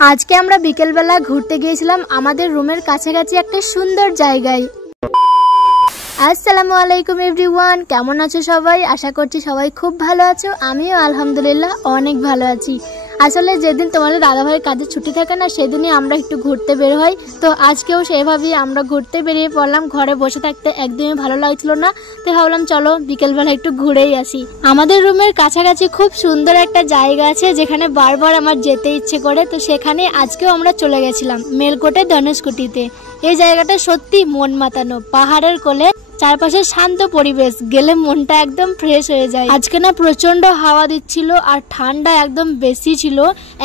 আজকে আমরা বিকেলবেলা ঘুরতে গিয়েছিলাম আমাদের রুমের কাছাকাছি একটা সুন্দর জায়গায়। আসসালামু আলাইকুম এভরিওয়ান, কেমন আছো সবাই? আশা করছি সবাই খুব ভালো আছো। আমিও আলহামদুলিল্লাহ অনেক ভালো আছি। আসলে যেদিন তোমাদের দাদাভাইয়ের কাজে ছুটি থাকে না, সেদিনই আমরা একটু ঘুরতে বের হই। তো আজকেও সেভাবেই আমরা ঘুরতে বেরিয়ে পড়লাম। ঘরে বসে থাকতে একদমই ভালো লাগছিল না, তো ভাবলাম চলো বিকেলবেলা একটু ঘুরেই আসি। আমাদের রুমের কাছাকাছি খুব সুন্দর একটা জায়গা আছে যেখানে বারবার আমার যেতে ইচ্ছে করে, তো সেখানে আজকেও আমরা চলে গেছিলাম মেলকোটে ধনুষকুটিতে। এই জায়গাটা সত্যি মন মাতানো, পাহাড়ের কোলে, চারপাশে শান্ত পরিবেশ, গেলে মনটা একদম ফ্রেশ হয়ে যায়। আজকে না প্রচন্ড হাওয়া দিচ্ছিল আর ঠান্ডা একদম বেশি ছিল,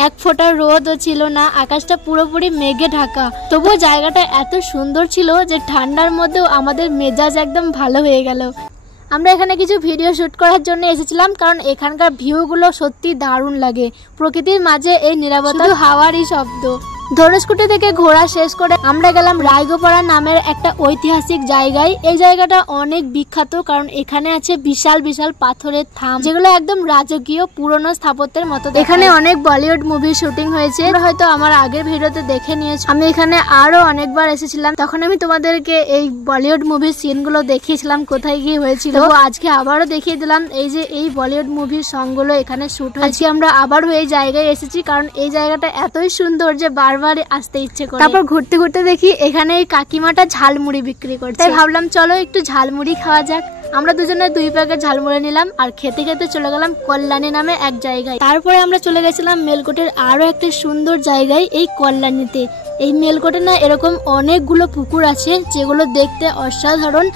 এক ফোঁটা রোদও ছিল না, আকাশটা পুরোপুরি মেঘে ঢাকা। তবুও জায়গাটা এত সুন্দর ছিল যে ঠান্ডার মধ্যেও আমাদের মেজাজ একদম ভালো হয়ে গেল। আমরা এখানে কিছু ভিডিও শুট করার জন্য এসেছিলাম, কারণ এখানকার ভিউগুলো সত্যি দারুণ লাগে। প্রকৃতির মাঝে এই নীরবতা, হাওয়ারই শব্দ। ধনুষকুটি থেকে ঘোরা শেষ করে আমরা গেলাম রায়গোপাড়া নামের একটা ঐতিহাসিক জায়গায়। এই জায়গাটা অনেক বিখ্যাত কারণ এখানে আছে বিশাল বিশাল পাথরের থাম, যেগুলো একদম রাজকীয় পুরনো স্থাপত্যের মতো। এখানে অনেক বলিউড মুভি শুটিং হয়েছে, হয়তো আমার আগের ভিডিওতে দেখে নিয়েছো। আমি এখানে আরো অনেকবার এসেছিলাম, তখন আমি তোমাদেরকে এই বলিউড মুভির সিনগুলো দেখিয়েছিলাম কোথায় গিয়ে হয়েছিল। আজকে আবারও দেখিয়ে দিলাম এই যে এই বলিউড মুভির সংগুলো এখানে শুট হয়েছে। আমরা আবারও এই জায়গায় এসেছি কারণ এই জায়গাটা এতই সুন্দর যে বারবার আসতে ইচ্ছে করে। তারপর ঘুরতে ঘুরতে দেখি এখানে এই কাকিমাটা ঝালমুড়ি বিক্রি করছে, তাই ভাবলাম চলো একটু ঝালমুড়ি খাওয়া যাক। আমরা দুজনে 2 প্যাকেট ঝালমুড়ি নিলাম আর খেতে খেতে চলে গেলাম কল্যাণী নামে এক জায়গায়। তারপরে আমরা চলে গেছিলাম মেলকোটের আরো একটা সুন্দর জায়গায়, এই কল্যাণীতে। এই মেলকোটে না এরকম অনেকগুলো পুকুর আছে যেগুলো দেখতে অসাধারণ,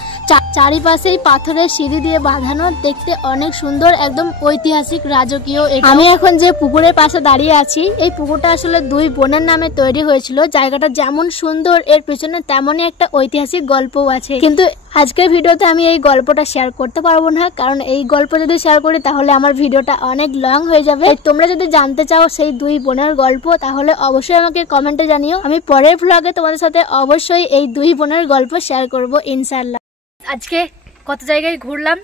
চারিপাশেই পাথরের সিঁড়ি দিয়ে বাঁধানো, দেখতে অনেক সুন্দর, একদম ঐতিহাসিক রাজকীয়। আমি এখন যে পুকুরের পাশে দাঁড়িয়ে আছি, এই পুকুরটা আসলে 2 বোনের নামে তৈরি হয়েছিল। জায়গাটা যেমন সুন্দর, এর পেছনে তেমনই একটা ঐতিহাসিক গল্পও আছে, কিন্তু আজকের ভিডিওতে আমি এই গল্পটা শেয়ার করতে পারবো না, কারণ এই গল্প যদি শেয়ার করি তাহলে আমার ভিডিওটা অনেক লং হয়ে যাবে। তোমরা যদি জানতে চাও সেই 2 বোনের গল্প, তাহলে অবশ্যই আমাকে কমেন্টে জানিও। আমি পরের ভ্লগে তোমাদের সাথে অবশ্যই এই 2 বোনের গল্প শেয়ার করব ইনশাআল্লাহ। আজকে কত জায়গায় ঘুরলাম,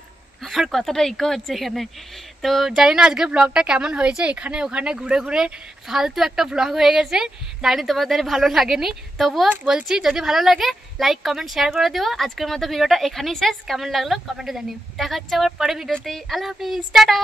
আমার কথাটা ইকো হচ্ছে এখানে। তো জানি না আজকের ব্লগটা কেমন হয়েছে, এখানে ওখানে ঘুরে ঘুরে ফালতু একটা ব্লগ হয়ে গেছে। জানি তোমাদের ভালো লাগেনি, তবুও বলছি যদি ভালো লাগে লাইক কমেন্ট শেয়ার করে দিও। আজকের মতো ভিডিওটা এখানেই শেষ। কেমন লাগলো কমেন্টে জানিও। দেখা হচ্ছে আবার পরে ভিডিওতেই। আল্লাহ হাফিজ, টাটা।